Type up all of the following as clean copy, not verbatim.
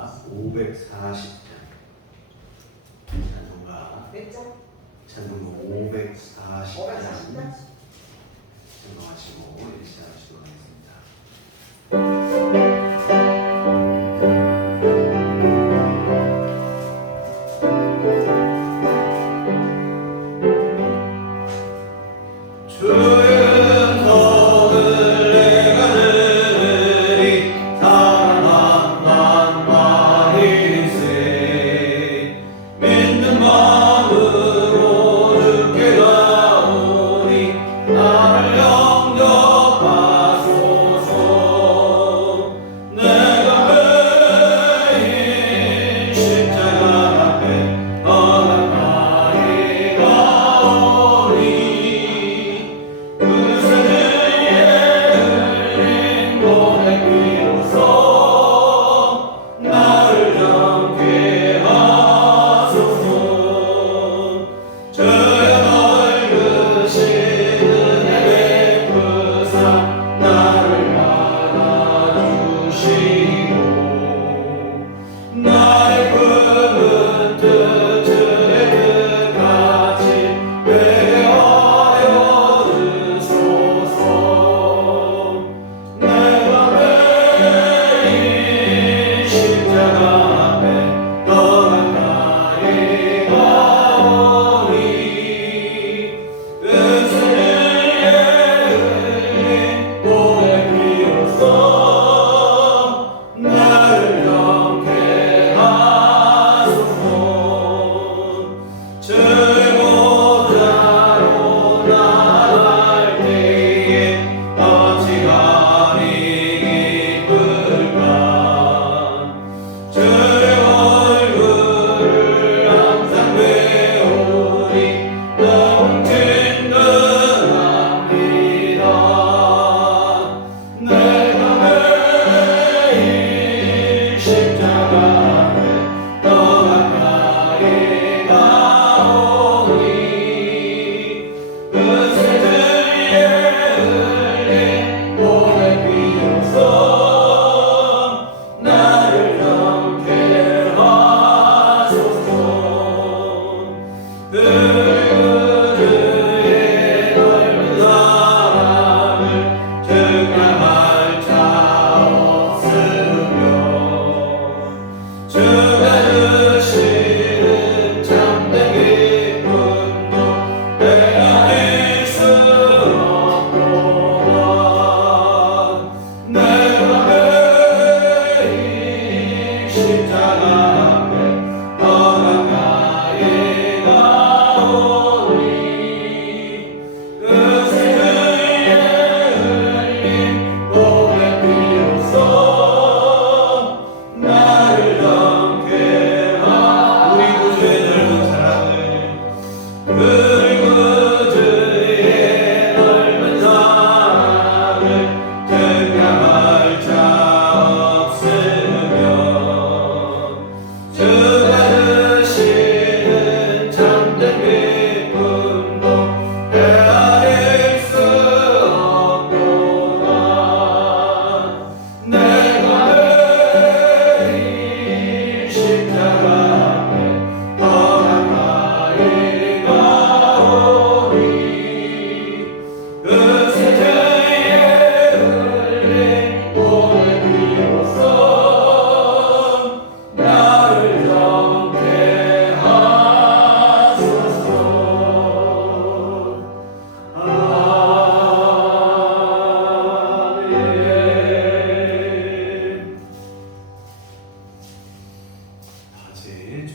540장. 찬송가 몇 장? 찬송가 540장 540장? 찬송하시고 시작하시도록 하겠습니다.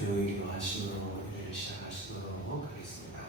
조용히 기도하시며 일을 시작하시도록 하겠습니다.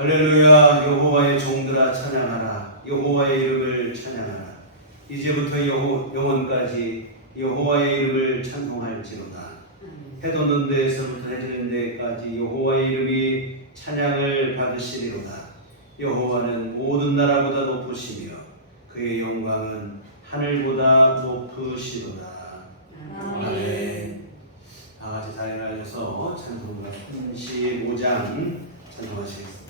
할렐루야. 여호와의 종들아 찬양하라. 여호와의 이름을 찬양하라. 이제부터 영원까지 여호와의 이름을 찬송할지로다. 해 돋는 데에서부터 해 지는 데까지 여호와의 이름이 찬양을 받으시리로다. 여호와는 모든 나라보다 높으시며 그의 영광은 하늘보다 높으시도다. 아멘. 다 같이 자리를 알려서 찬송가 35장 찬송하시겠습니다.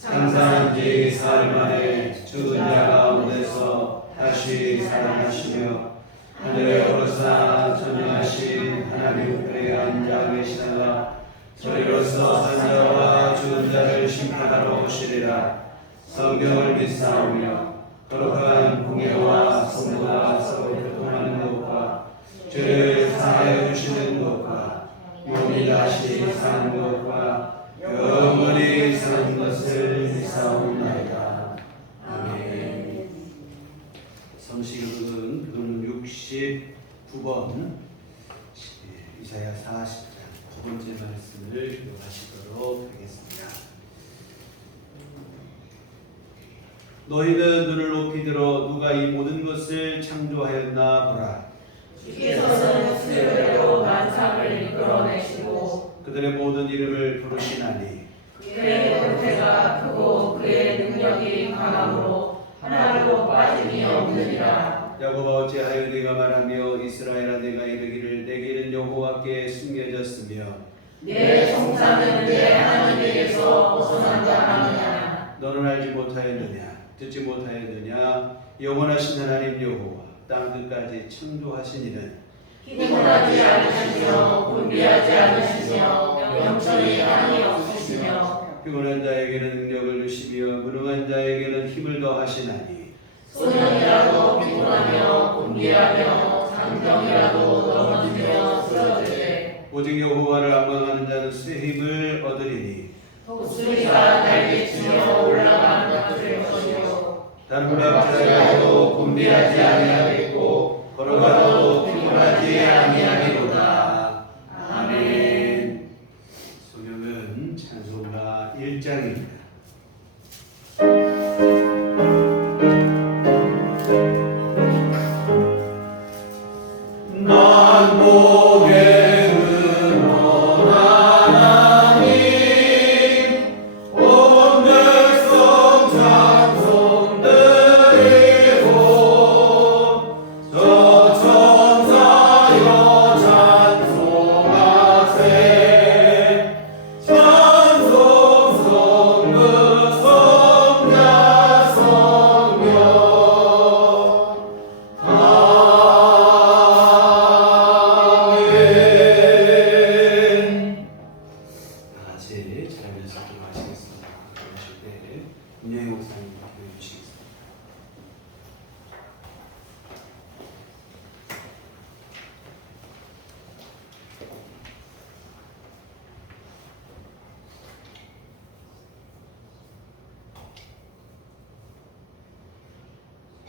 장사한 지 사흘 만에 죽은 자 가운데서 다시 살아나시며 하늘에 오르사 전능하신 하나님 우편에 앉아 계시다가 저리로서 산 자와 죽은 자를 심판하러 오시리라. 성경을 믿사오며 거룩한 공예와 성도가 서로 교통하는 것과 죄를 사하여 주시는 것과 몸이 다시 사는 것과 영원히 사는 것을 믿사옵나이다. 아멘. 성시교독은 교독 69번 이사야 40장 두 번째 말씀을 기록하시도록 하겠습니다. 너희는 눈을 높이 들어 누가 이 모든 것을 창조하였나 보라. 주께서는 수요일로 만상을 이끌어내시고 그들의 모든 이름을 부르시나니 그의 권세가 크고 그의 능력이 강함으로 하나도 빠짐이 없느니라. 야곱아 어찌하여 네가 말하며 이스라엘아 내가 이르기를 내 길은 여호와께 숨겨졌으며 내 송사는 내 하나님에게서 벗어난다 하느냐. 너는 못하였느냐 듣지 못하였느냐 영원하신 하나님 여호와 땅 끝까지 창조하신 이는 피곤하지 않으시며 곤비하지 않으시며 영천히 한이 없으시며 피곤한 자에게는 능력을 주시며 무능한 자에게는 힘을 더하시나니 소년이라도 피곤하며 곤비하며 장정이라도 넘어지며 쓰러지되 오직 여호와를 악망하는 자는 새 힘을 얻으리니 독수리가 날개치며 올라가는 것을 것이요 다른 백자라도 곤비하지 아니하겠고 걸어가도 피곤하지 아니하리로다. 아멘. 성경은 찬송가 1장입니다.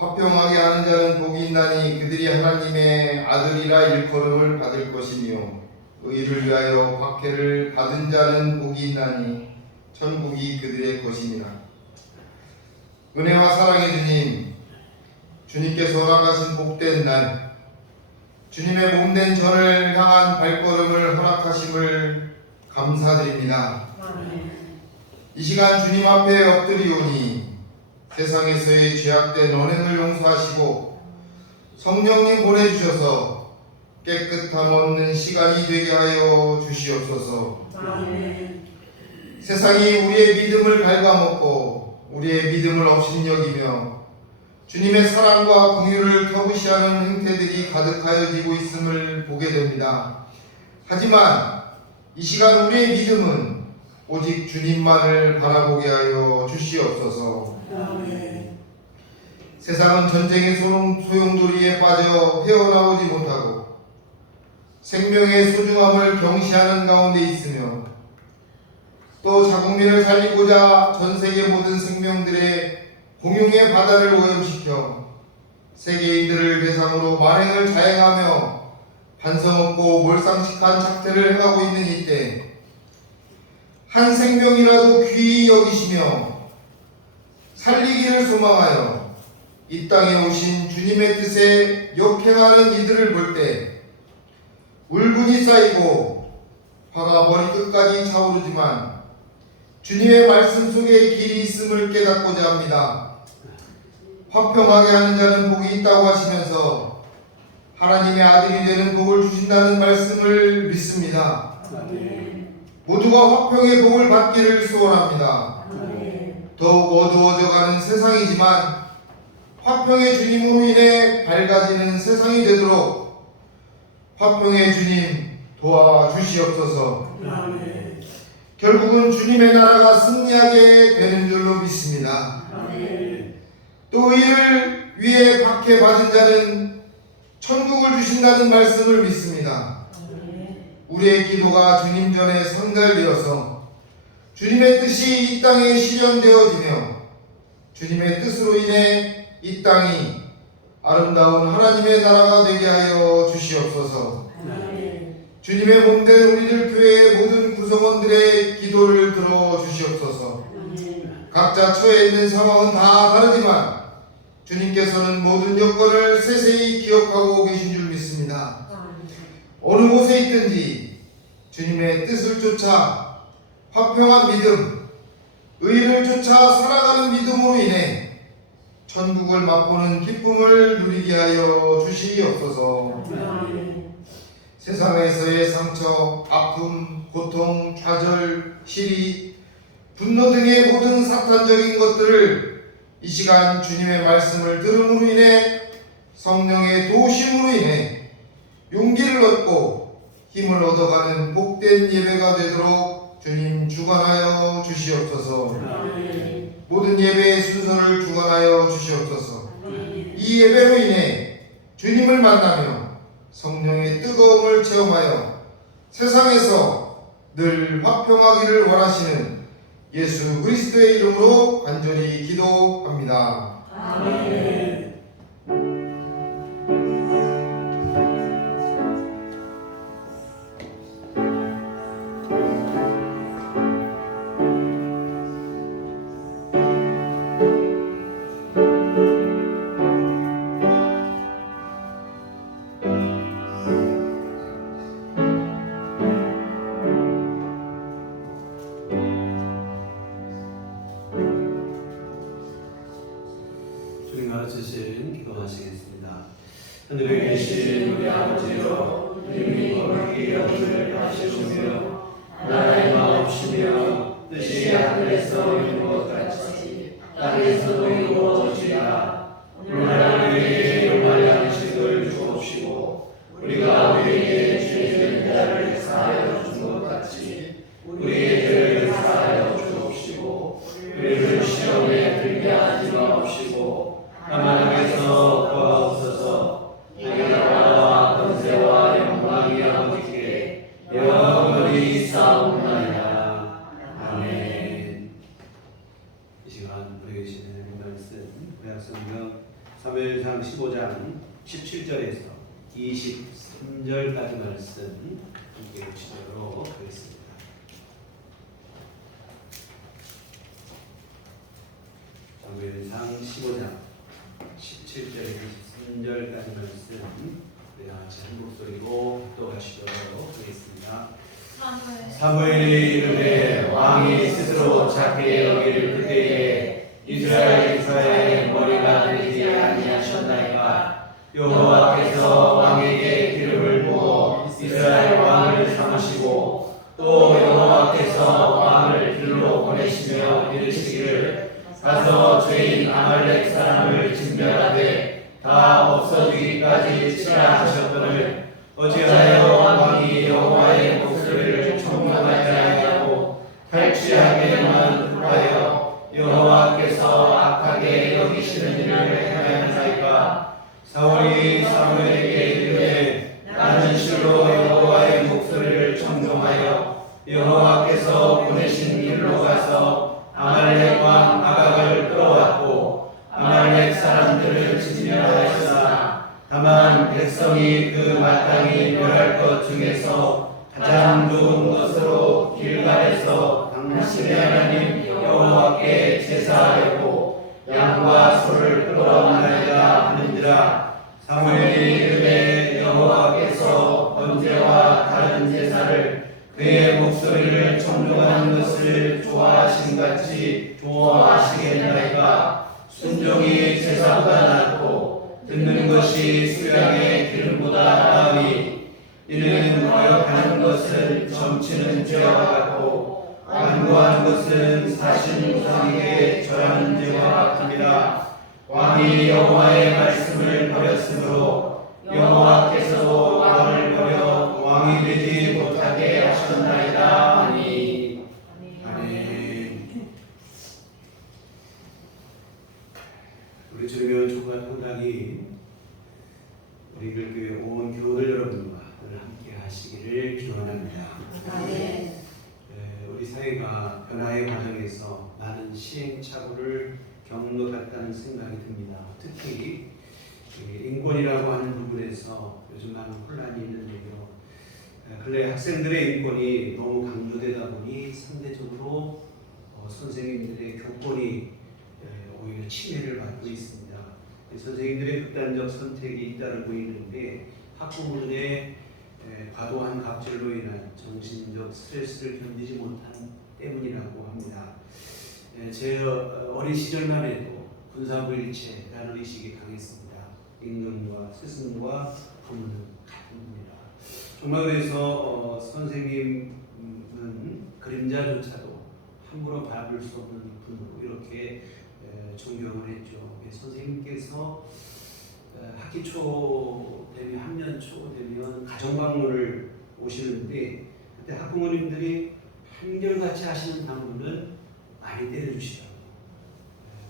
화평하게 하는 자는 복이 있나니 그들이 하나님의 아들이라 일컬음을 받을 것이며 의를 위하여 박해를 받은 자는 복이 있나니 천국이 그들의 것이니라. 은혜와 사랑의 주님, 주님께서 허락하신 복된 날, 주님의 몸된 저를 향한 발걸음을 허락하심을 감사드립니다. 이 시간 주님 앞에 엎드리오니 세상에서의 죄악된 언행을 용서하시고 성령님 보내주셔서 깨끗함 없는 시간이 되게 하여 주시옵소서. 세상이 우리의 믿음을 갉아먹고 우리의 믿음을 업신여기며 주님의 사랑과 긍휼을 터부시하는 행태들이 가득하여지고 있음을 보게 됩니다. 하지만 이 시간 우리의 믿음은 오직 주님만을 바라보게 하여 주시옵소서. 세상은 전쟁의 소용돌이에 빠져 헤어나오지 못하고 생명의 소중함을 경시하는 가운데 있으며 또 자국민을 살리고자 전세계 모든 생명들의 공용의 바다를 오염시켜 세계인들을 대상으로 만행을 자행하며 반성없고 몰상식한 작태를 행하고 있는 이때 한 생명이라도 귀히 여기시며 살리기를 소망하여 이 땅에 오신 주님의 뜻에 역행하는 이들을 볼 때 울분이 쌓이고 화가 머리 끝까지 차오르지만 주님의 말씀 속에 길이 있음을 깨닫고자 합니다. 화평하게 하는 자는 복이 있다고 하시면서 하나님의 아들이 되는 복을 주신다는 말씀을 믿습니다. 모두가 화평의 복을 받기를 소원합니다. 더욱 어두워져가는 세상이지만 화평의 주님으로 인해 밝아지는 세상이 되도록 화평의 주님 도와주시옵소서. 결국은 주님의 나라가 승리하게 되는 줄로 믿습니다. 또 이를 위해 박해받은 자는 천국을 주신다는 말씀을 믿습니다. 우리의 기도가 주님 전에 성달되어서 주님의 뜻이 이 땅에 실현되어지며 주님의 뜻으로 인해 이 땅이 아름다운 하나님의 나라가 되게 하여 주시옵소서. 주님의 몸된 우리들 교회의 모든 구성원들의 기도를 들어주시옵소서. 각자 처해 있는 상황은 다 다르지만 주님께서는 모든 여건을 세세히 기억하고 계신 줄 믿습니다. 어느 곳에 있든지 주님의 뜻을 쫓아 화평한 믿음, 의를 쫓아 살아가는 믿음으로 인해 천국을 맛보는 기쁨을 누리게 하여 주시옵소서. 세상에서의 상처, 아픔, 고통, 좌절, 시리, 분노 등의 모든 사탄적인 것들을 이 시간 주님의 말씀을 들음으로 인해 성령의 도우심으로 인해 용기를 얻고 힘을 얻어가는 복된 예배가 되도록 주님 주관하여 주시옵소서. 모든 예배의 순서를 주관하여 주시옵소서. 이 예배로 인해 주님을 만나며 성령의 뜨거움을 체험하여 세상에서 늘 화평하기를 원하시는 예수 그리스도의 이름으로 간절히 기도합니다. 아멘. 주님 가르치신 기도하시겠습니다. 하늘에 계신 우리 아버지여, 이름이 거룩히 여김을 하시오며 나라의 마옵시며 뜻이 하늘에서 이룬 것 같이 땅에서도 이루어지리라. 오늘날 우리에게 일용할 양식을 주옵시고 우리가 우리에게 죄지은 자를 사하여 준 것 같이 우리의 죄를 사하여 주옵시고 우리를 시험에 들게 하지 마옵시고 하나님께서 구하옵소서. 나라와 권세와 영광이 아버지께 영원히 있사옵나이다. 아멘. 이 시간 우리 계신 하나님 말씀 구약성경 사무엘상 15장 17절에서 23절까지 말씀 함께 읽도록 하겠습니다. 사무엘상 15장 17절에서 23절까지 말씀 우리 다 같이 한 목소리로 또 하시도록 하겠습니다. 사무엘이 이르되 왕이 스스로 작게 여길 그때에 이스라엘 기사의 머리가 되지 아니하셨나이까. 여호와께서 왕에게 기름을 부어 이스라엘 왕을 삼으시고 또 여호와께서 왕을 길로 보내시며 이르시기를 가서 죄인 아말렉 사람을 진멸하되 다 없어지기까지 치라 하셨거늘 어찌하여 왕이 여호와의 목소리를 청명하지 아니하고 탈취하게만 하여 여호와께서 악하게 여기시는 일을 행하였나이까. 사울이 사무엘에게 이르되 나는 실로 여호와의 목소리를 청종하여 여호와께서 보내신 길로 가서 아말렉 왕 아각을 끌어왔고 아말렉 사람들을 진멸하였으나 다만 백성이 그 마땅히 멸할 것 중에서 가장 좋은 것으로 길갈에서 당신의 하나님 여호와께 제사하려고 양과 소를 끌어왔나이다 하는지라. 사무엘이 이르되 여호와께서 번제와 다른 제사를 그의 목소리를 청종하는 것을 좋아하신 같이 좋아하시겠나이까. 순종이 제사보다 낫고 듣는 것이 수양의 기름보다 나으니 이는 거역하는 것은 점치는 죄와 같고 완고하는 것은 사신 우상에게 절하는 죄와 같습니다. 왕이 여호와의 말씀을 버렸으므로 여호와께서도 왕을 버려 왕이 되지 못하게 하셨나이다 하니. 아멘. 우리 주님의 주가 통당이 우리 교회 온 교우들 여러분과 늘 함께 하시기를 기원합니다. 아멘. 우리 사회가 변화의 과정에서 많은 시행착오를 겪어갔다는 생각이 듭니다. 특히 인권이라고 하는 부분에서 요즘 많은 혼란이 있는데요. 근래 학생들의 인권이 너무 강조되다 보니 상대적으로 선생님들의 교권이 오히려 침해를 받고 있습니다. 선생님들의 극단적 선택이 잇따르고 있는데 학부모들의 과도한 갑질로 인한 정신적 스트레스를 견디지 못한 때문이라고 합니다. 제 어린 시절만 해도 군사부일체라는 의식이 강했습니다. 임금과 스승과 부모는 같은 겁니다. 정말 그래서 선생님은 그림자조차도 함부로 밟을 수 없는 분으로 이렇게 존경을 했죠. 선생님께서 학기 초 되면 학년 초 되면 가정 방문을 오시는데 그때 학부모님들이 한결같이 하시는 방문은 많이 때려주시라고,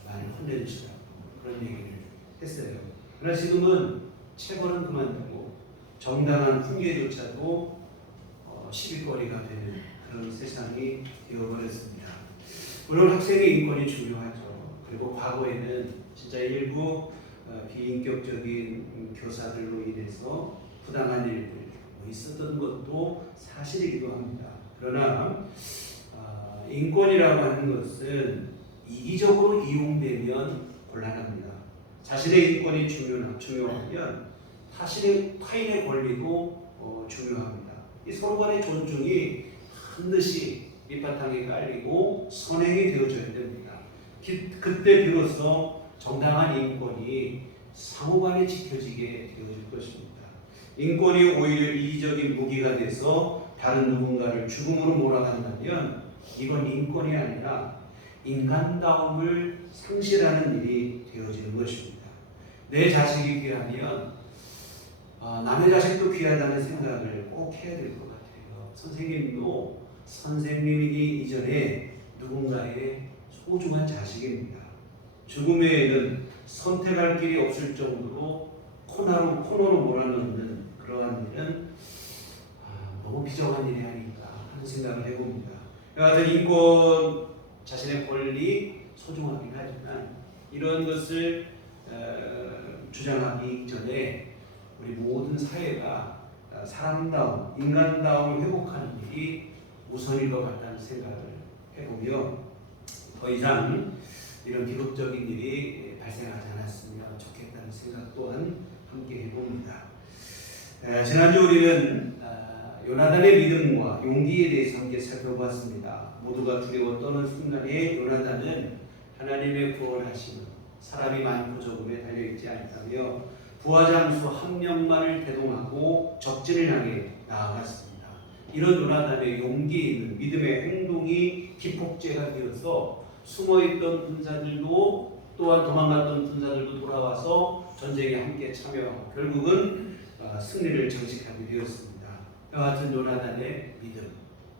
많이 혼내주시라고 그런 얘기를 했어요. 그러나 지금은 체벌은 그만두고 정당한 훈계조차도 시비거리가 되는 그런 세상이 되어버렸습니다. 물론 학생의 인권이 중요하죠. 그리고 과거에는 진짜 일부 비인격적인 교사들로 인해서 부당한 일들 있었던 것도 사실이기도 합니다. 그러나 인권이라고 하는 것은 이기적으로 이용되면 곤란합니다. 자신의 인권이 중요하면 타인의 권리도 중요합니다. 이 서로 간의 존중이 반드시 밑바탕에 깔리고 선행이 되어져야 됩니다. 그때 비로소 정당한 인권이 상호간에 지켜지게 되어질 것입니다. 인권이 오히려 이기적인 무기가 돼서 다른 누군가를 죽음으로 몰아간다면 이건 인권이 아니라 인간다움을 상실하는 일이 되어지는 것입니다. 내 자식이 귀하면 남의 자식도 귀하다는 생각을 꼭 해야 될 것 같아요. 선생님도 선생님이기 이전에 누군가의 소중한 자식입니다. 죽음 외에는 선택할 길이 없을 정도로 코너로 몰아넣는 그러한 일은 너무 비정한 일이 아닌가 하는 생각을 해봅니다. 여하튼 인권, 자신의 권리 소중하긴 하지만 이런 것을 주장하기 전에 우리 모든 사회가 사람다움, 인간다움을 회복하는 일이 우선일 것 같다는 생각을 해보며 더 이상 이런 비극적인 일이 발생하지 않았으면 좋겠다는 생각 또한 함께 해봅니다. 지난주 우리는 요나단의 믿음과 용기에 대해서 함께 살펴봤습니다. 모두가 두려워 떠는 순간에 요나단은 하나님의 구원하심은 사람이 많고 적음에 달려있지 않다며 부하장수 한 명만을 대동하고 적진을 향해 나아갔습니다. 이런 요나단의 용기 있는 믿음의 행동이 기폭제가 되어서 숨어있던 군사들도 또한 도망갔던 군사들도 돌아와서 전쟁에 함께 참여하고 결국은 승리를 장식하게 되었습니다. 여하튼 요나단의 믿음,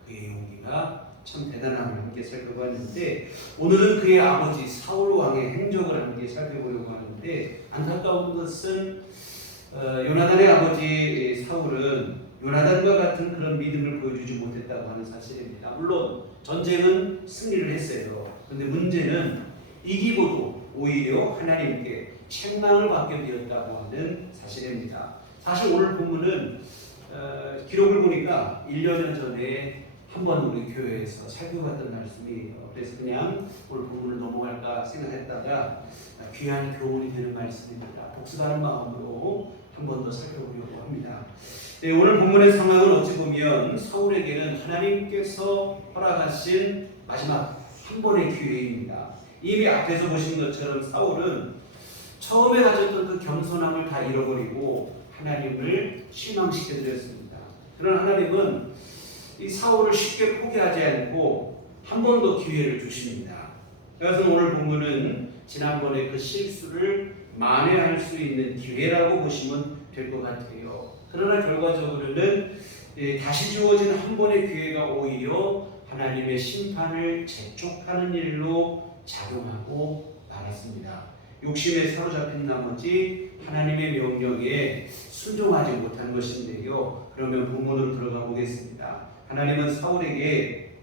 그의 용기가 참 대단함을 함께 살펴봤는데 오늘은 그의 아버지 사울 왕의 행적을 함께 살펴보려고 하는데 안타까운 것은 요나단의 아버지 사울은 요나단과 같은 그런 믿음을 보여주지 못했다고 하는 사실입니다. 물론 전쟁은 승리를 했어요. 그런데 문제는 이기고도 오히려 하나님께 책망을 받게 되었다고 하는 사실입니다. 사실 오늘 본문은 기록을 보니까 1년 전에 한번 우리 교회에서 살펴봤던 말씀이에요. 그래서 그냥 오늘 본문을 넘어갈까 생각했다가 귀한 교훈이 되는 말씀입니다. 복습하는 마음으로 한 번 더 살펴보려고 합니다. 네, 오늘 본문의 상황은 어찌 보면 사울에게는 하나님께서 허락하신 마지막 한 번의 기회입니다. 이미 앞에서 보신 것처럼 사울은 처음에 가졌던 그 겸손함을 다 잃어버리고 하나님을 실망시켜드렸습니다. 그러나 하나님은 이 사울을 쉽게 포기하지 않고 한 번 더 기회를 주십니다. 그래서 오늘 본문은 지난번에 그 실수를 만회할 수 있는 기회라고 보시면 될 것 같아요. 그러나 결과적으로는 다시 주어진 한 번의 기회가 오히려 하나님의 심판을 재촉하는 일로 작용하고 말았습니다. 욕심에 사로잡힌 나머지 하나님의 명령에 순종하지 못한 것인데요. 그러면 본문으로 들어가 보겠습니다. 하나님은 사울에게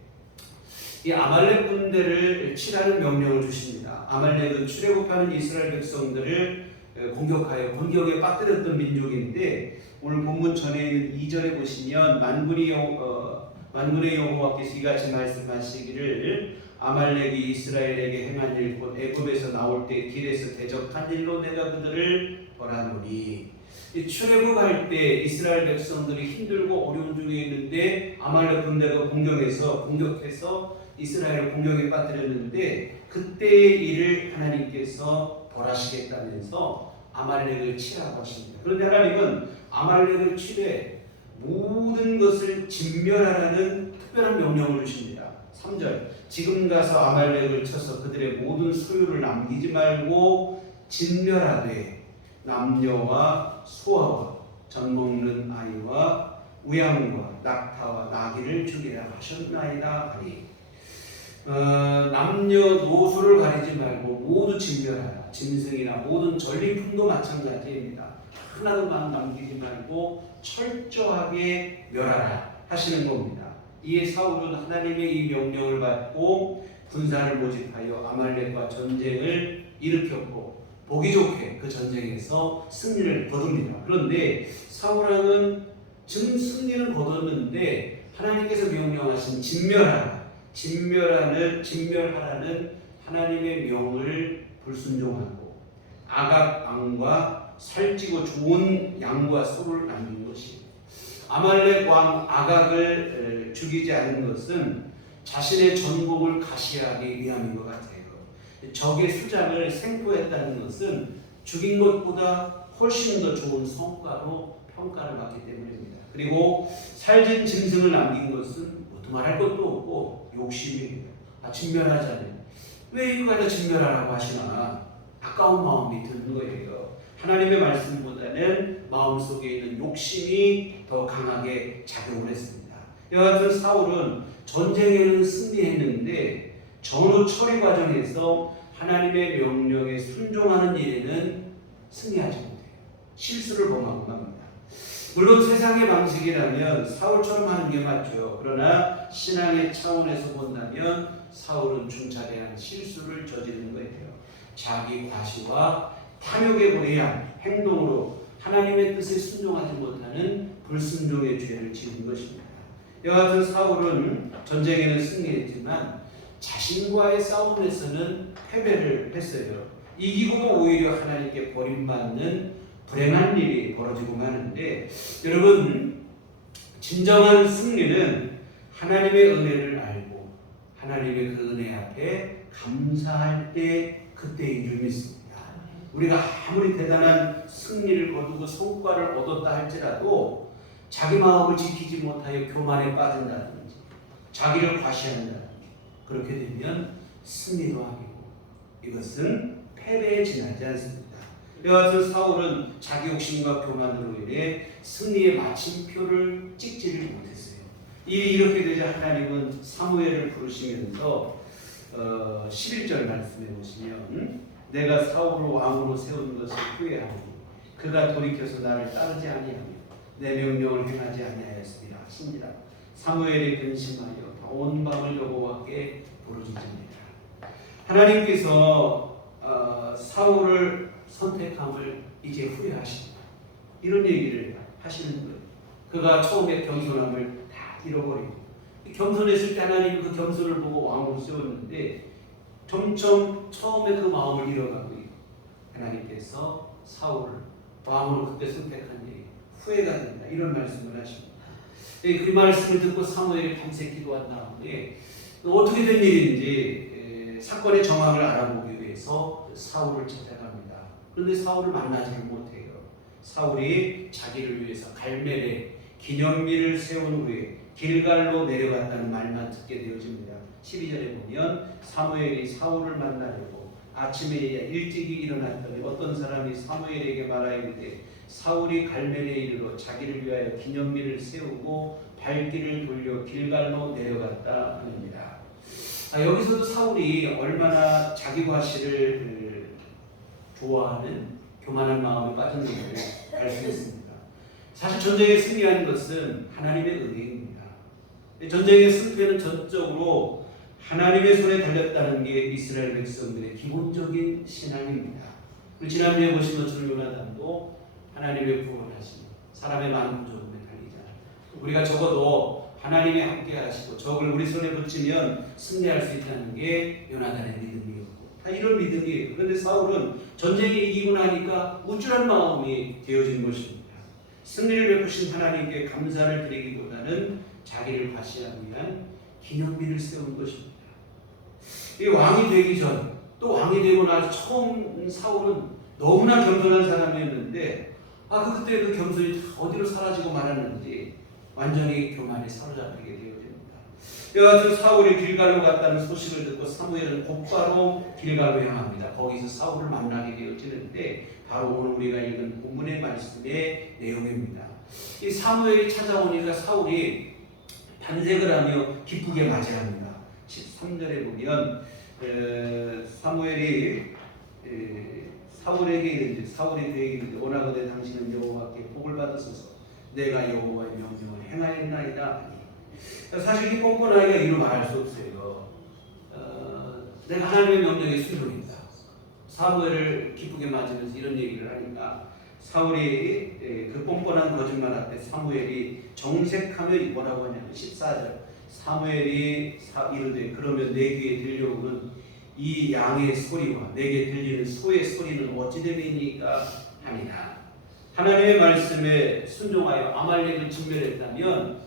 이 아말렉 군대를 치라는 명령을 주십니다. 아말렉은 출애굽하는 이스라엘 백성들을 공격하여 곤경에 빠뜨렸던 민족인데 오늘 본문 전에 있는 2절에 보시면 만군의 여호와께서 이같이 말씀하시기를 아말렉이 이스라엘에게 행한 일 곧 애굽에서 나올 때 길에서 대적한 일로 내가 그들을 벌하노니. 출애굽할 때 이스라엘 백성들이 힘들고 어려운 중에 있는데 아말렉 군대가 공격해서 이스라엘을 공격에 빠뜨렸는데 그때의 일을 하나님께서 벌하시겠다면서 아말렉을 치라고 하십니다. 그런데 하나님은 아말렉을 치되 모든 것을 진멸하라는 특별한 명령을 주십니다. 3절 지금 가서 아말렉을 쳐서 그들의 모든 소유를 남기지 말고 진멸하되 남녀와 소아와 젖먹는 아이와 우양과 낙타와 나귀를 죽이라 하셨나이다 하니 남녀노소를 가리지 말고 모두 진멸하라. 짐승이나 모든 전리품도 마찬가지입니다. 하나도 남기지 말고 철저하게 멸하라 하시는 겁니다. 이에 사울은 하나님의 이 명령을 받고 군사를 모집하여 아말렉과 전쟁을 일으켰고 보기 좋게 그 전쟁에서 승리를 거둡니다. 그런데 사울왕은 지금 승리는 거뒀는데 하나님께서 명령하신 진멸하라는 하나님의 명을 불순종하고 아각 왕과 살찌고 좋은 양과 소를 남긴 것이 아말렉 왕 아각을 죽이지 않은 것은 자신의 전복을 가시하기 위함인 것 같아요. 적의 수장을 생포했다는 것은 죽인 것보다 훨씬 더 좋은 성과로 평가를 받기 때문입니다. 그리고 살진 짐승을 남긴 것은 뭐도 말할 것도 없고 욕심이에요. 진멸하자니 왜 이거 갖다 진멸하라고 하시나 아까운 마음이 드는 거예요. 하나님의 말씀보다는 마음속에 있는 욕심이 더 강하게 작용을 했습니다. 이와 같은 사울은 전쟁에는 승리했는데 전후 처리 과정에서 하나님의 명령에 순종하는 일에는 승리하지 못해요. 실수를 범하고 맙니다. 물론 세상의 방식이라면 사울처럼 하는 게 맞죠. 그러나 신앙의 차원에서 본다면 사울은 중차대한 실수를 저지르는 거예요. 자기 과시와 탐욕에 의한 행동으로 하나님의 뜻에 순종하지 못하는 불순종의 죄를 지은 것입니다. 이와 같은 사울은 전쟁에는 승리했지만 자신과의 싸움에서는 패배를 했어요. 이기고 오히려 하나님께 버림받는 불행한 일이 벌어지고 마는데 여러분 진정한 승리는 하나님의 은혜를 알고 하나님의 그 은혜 앞에 감사할 때 그때인 줄 믿습니다. 우리가 아무리 대단한 승리를 거두고 성과를 얻었다 할지라도 자기 마음을 지키지 못하여 교만에 빠진다든지 자기를 과시한다든지 그렇게 되면 승리도 아니고 이것은 패배에 지나지 않습니다. 이와 같은 사울은 자기 욕심과 교만으로 인해 승리의 마침표를 찍지를 못했어요. 일이 이렇게 되자 하나님은 사무엘을 부르시면서 11절 말씀해 보시면 내가 사울을 왕으로 세운 것을 후회하니 그가 돌이켜서 나를 따르지 아니하며 내 명령을 행하지 아니하였습니다 하시니라. 사무엘이 근심하여 온 밤을 여호와께 부르짖습니다. 하나님께서 사울을 선택함을 이제 후회하십니다. 이런 얘기를 하시는 거예요. 그가 처음에 겸손함을 다 잃어버리고 겸손했을 때 하나님이 그 겸손을 보고 왕으로 세웠는데 점점 처음에 그 마음을 잃어가고 있고 하나님께서 사울을 왕으로 그때 선택한 일이 후회가 된다. 이런 말씀을 하십니다. 그 말씀을 듣고 사무엘이 밤새 기도한 다음에 어떻게 된 일인지 사건의 정황을 알아보기 위해서 사울을 찾아갑니다. 그런데 사울을 만나지를 못해요. 사울이 자기를 위해서 갈멜에 기념비를 세운 후에 길갈로 내려갔다는 말만 듣게 되어집니다. 12절에 보면 사무엘이 사울을 만나려고 아침에 일찍이 일어났더니 어떤 사람이 사무엘에게 말하이르되 사울이 갈멜에 이르러 자기를 위하여 기념비를 세우고 발길을 돌려 길갈로 내려갔다 합니다. 여기서도 사울이 얼마나 자기 과시를 좋아하는 교만한 마음에 빠졌는지를 알 수 있습니다. 사실 전쟁에 승리한 것은 하나님의 은혜입니다. 전쟁의 승패는 전적으로 하나님의 손에 달렸다는 게 이스라엘 백성들의 기본적인 신앙입니다. 지난주에 보신 것처럼 요나단도 하나님의 구원하심, 사람의 많은 부족함에 달리지 않고 우리가 적어도 하나님이 함께 하시고 적을 우리 손에 붙이면 승리할 수 있다는 게 요나단의 믿음이었고 다 이런 믿음이에요. 그런데 사울은 전쟁에 이기고 나니까 우쭐한 마음이 되어진 것입니다. 승리를 베푸신 하나님께 감사를 드리기보다는 자기를 과시하기 위한 기념비를 세운 것입니다. 이 왕이 되기 전 또 왕이 되고 나서 처음 사울은 너무나 겸손한 사람이었는데 그때 그 겸손이 어디로 사라지고 말았는지 완전히 교만에 사로잡히게 되어집니다. 여하튼 사울이 길갈로 갔다는 소식을 듣고 사무엘은 곧바로 길갈로 향합니다. 거기서 사울을 만나게 되어지는데 바로 오늘 우리가 읽은 본문의 말씀의 내용입니다. 이 사무엘이 찾아오니까 사울이 반색을 하며 기쁘게 맞이합니다. 13절에 보면 사무엘이 사울에게 이르되 사울이 그에게 이르되 오나거든 당신은 여호와께 복을 받으소서 내가 여호와의 명령을 행하였나이다. 사실 이 뻔뻔하게 이루 말할 수 없어요. 내가 하나님의 명령에 순종했다. 사무엘을 기쁘게 맞으면서 이런 얘기를 하니까 사울이 그 뻔뻔한 거짓말 앞에 사무엘이 정색하며 뭐라고 하냐면 14절 사무엘이 이르되 그러면 내 귀에 들려오는 이 양의 소리와 내게 들리는 소의 소리는 어찌 됨이니까 하니라. 하나님의 말씀에 순종하여 아말렉을 진멸했다면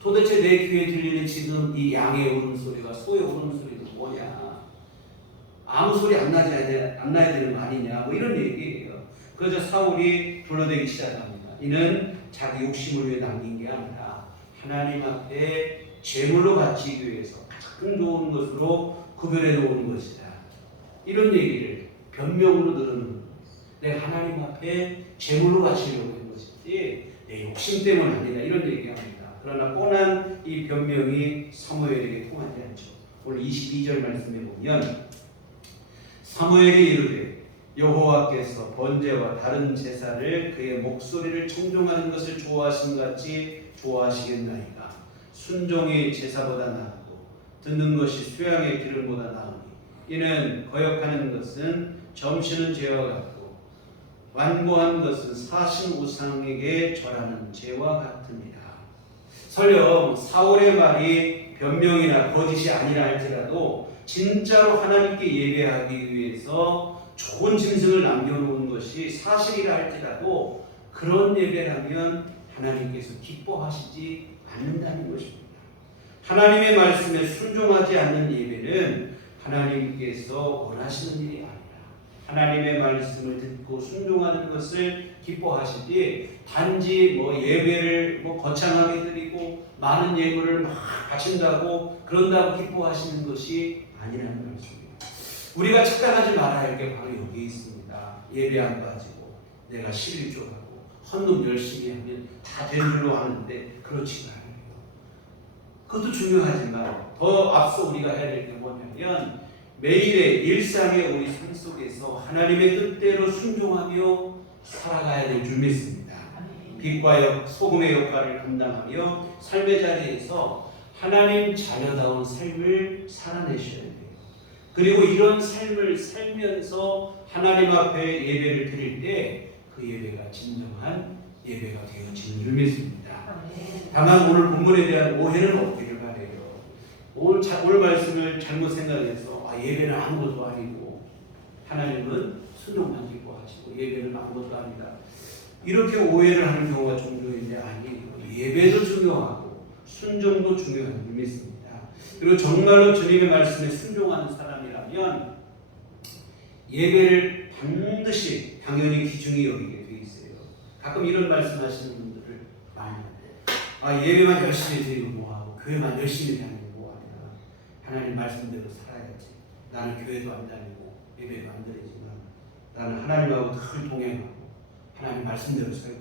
도대체 내 귀에 들리는 지금 이 양의 울음소리가 소의 울음소리는 뭐냐? 아무 소리 안 나야 되는 거 아니냐? 뭐 이런 얘기예요. 그래서 사울이 불러대기 시작합니다. 이는 자기 욕심을 위해 남긴 게 아니라 하나님 앞에 제물로 바치기 위해서 가장 좋은 것으로 구별해 놓은 것이다. 이런 얘기를 변명으로 늘어놓는 내가 하나님 앞에 제물로 바치려고 한 것이지 내 욕심 때문 아니다. 이런 얘기합니다. 그러나 뻔한 이 변명이 사무엘에게 통하지 않죠. 오늘 22절 말씀에 보면 사무엘이 이르되 여호와께서 번제와 다른 제사를 그의 목소리를 청종하는 것을 좋아하신 같이 좋아하시겠나이까. 순종이 제사보다 낫고 듣는 것이 수양의 기름보다 나으니 이는 거역하는 것은 점치는 죄와 같고 완고한 것은 사신 우상에게 절하는 죄와 같으니라. 설령 사울의 말이 변명이나 거짓이 아니라 할지라도 진짜로 하나님께 예배하기 위해서 좋은 짐승을 남겨놓은 것이 사실이라 할지라도 그런 예배라면 하나님께서 기뻐하시지 않는다는 것입니다. 하나님의 말씀에 순종하지 않는 예배는 하나님께서 원하시는 일이 아니라 하나님의 말씀을 듣고 순종하는 것을 기뻐하시지 단지 예배를 거창하게 드리고 많은 예물을 막 바친다고 그런다고 기뻐하시는 것이 아니라는 말씀입니다. 우리가 착각하지 말아야 할 게 바로 여기 있습니다. 예배 안 가지고 내가 11조하고 헌금 열심히 하면 다 된 줄로 아는데 그렇지가 않아요. 그것도 중요하지만 더 앞서 우리가 해야 될 게 뭐냐면 매일의 일상의 우리 삶 속에서 하나님의 뜻대로 순종하며 살아가야 될 줄 믿습니다. 빛과 소금의 역할을 감당하며 삶의 자리에서 하나님 자녀다운 삶을 살아내셔야 돼요. 그리고 이런 삶을 살면서 하나님 앞에 예배를 드릴 때 그 예배가 진정한 예배가 되어지는 줄 믿습니다. 다만 오늘 본문에 대한 오해는 없기를 바라요. 오늘 말씀을 잘못 생각해서 예배는 아무것도 아니고 하나님은 순종만 기뻐하시고 예배는 아무것도 아니다. 이렇게 오해를 하는 경우가 종종 있는데 아니에요. 예배도 중요하고 순종도 중요한 줄 믿습니다. 그리고 정말로 주님의 말씀에 순종하는 사람이라면 예배를 반드시 당연히 귀중히 여기게 돼 있어요. 가끔 이런 말씀하시는 분들을 많이 하는데 예배만 열심히 드리고 뭐하고 교회만 열심히 다니고 뭐하냐. 하나님 말씀대로 살아야지. 나는 교회도 안 다니고 예배도 안 드리지만 나는 하나님하고 늘 동행하고 하나님 말씀대로 살고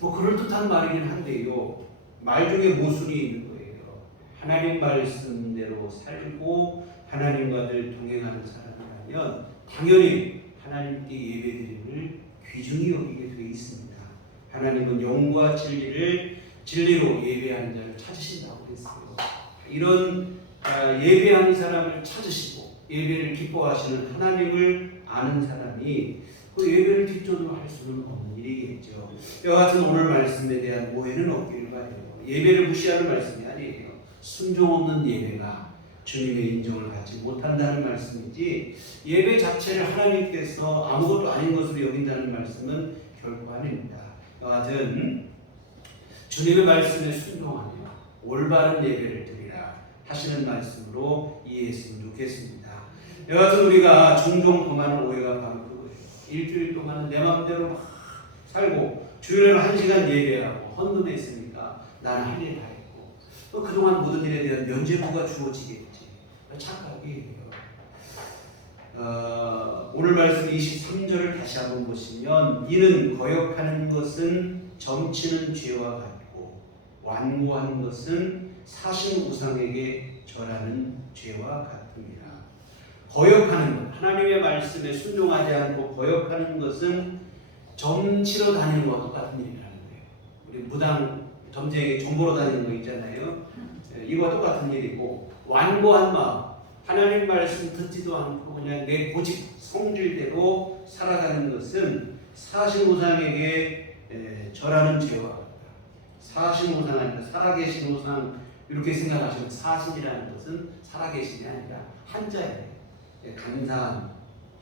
있다. 그럴듯한 말이긴 한데요. 말 중에 모순이 있는 거예요. 하나님 말씀대로 살고 하나님과 늘 동행하는 사람이라면 당연히 하나님께 예배드림을 귀중히 여기게 되어 있습니다. 하나님은 영과 진리로 예배하는 자를 찾으신다고 했어요. 이런 예배하는 사람을 찾으시고 예배를 기뻐하시는 하나님을 아는 사람이 그 예배를 뒷전으로 할 수는 없는 일이겠죠. 여하튼 오늘 말씀에 대한 오해는 없기를 바라요. 예배를 무시하는 말씀이 아니에요. 순종 없는 예배가 주님의 인정을 받지 못한다는 말씀이지 예배 자체를 하나님께서 아무것도 아닌 것으로 여긴다는 말씀은 결코 아닙니다. 여하튼 주님의 말씀에 순종하며 올바른 예배를 드리라 하시는 말씀으로 이해했으면 좋겠습니다. 여하튼 우리가 종종 범하는 오해가 바로 그거예요. 일주일 동안은 내 마음대로 막 살고 주일에는 1시간 예배하고 헌금했으니까 나는 할 일 다 했고 그동안 모든 일에 대한 면죄부가 주어지겠지. 착각이에요. 오늘 말씀 23절을 다시 한번 보시면 이는 거역하는 것은 점치는 죄와 같고 완고한 것은 사신 우상에게 절하는 죄와 같습니다. 거역하는 것, 하나님의 말씀에 순종하지 않고 거역하는 것은 점치러 다니는 것과 똑같은 일이라는 거예요. 우리 무당 점쟁이 점 보러 다니는 거 있잖아요. 이거와 똑같은 일이고, 완고한 마음, 하나님 말씀 듣지도 않고 그냥 내 고집 성질대로 살아가는 것은 사신 우상에게 절하는 죄와 같다. 사신 우상 아니라 살아계신 우상, 이렇게 생각하시면 사신이라는 것은 살아계신이 아니라 한자예요. 간사한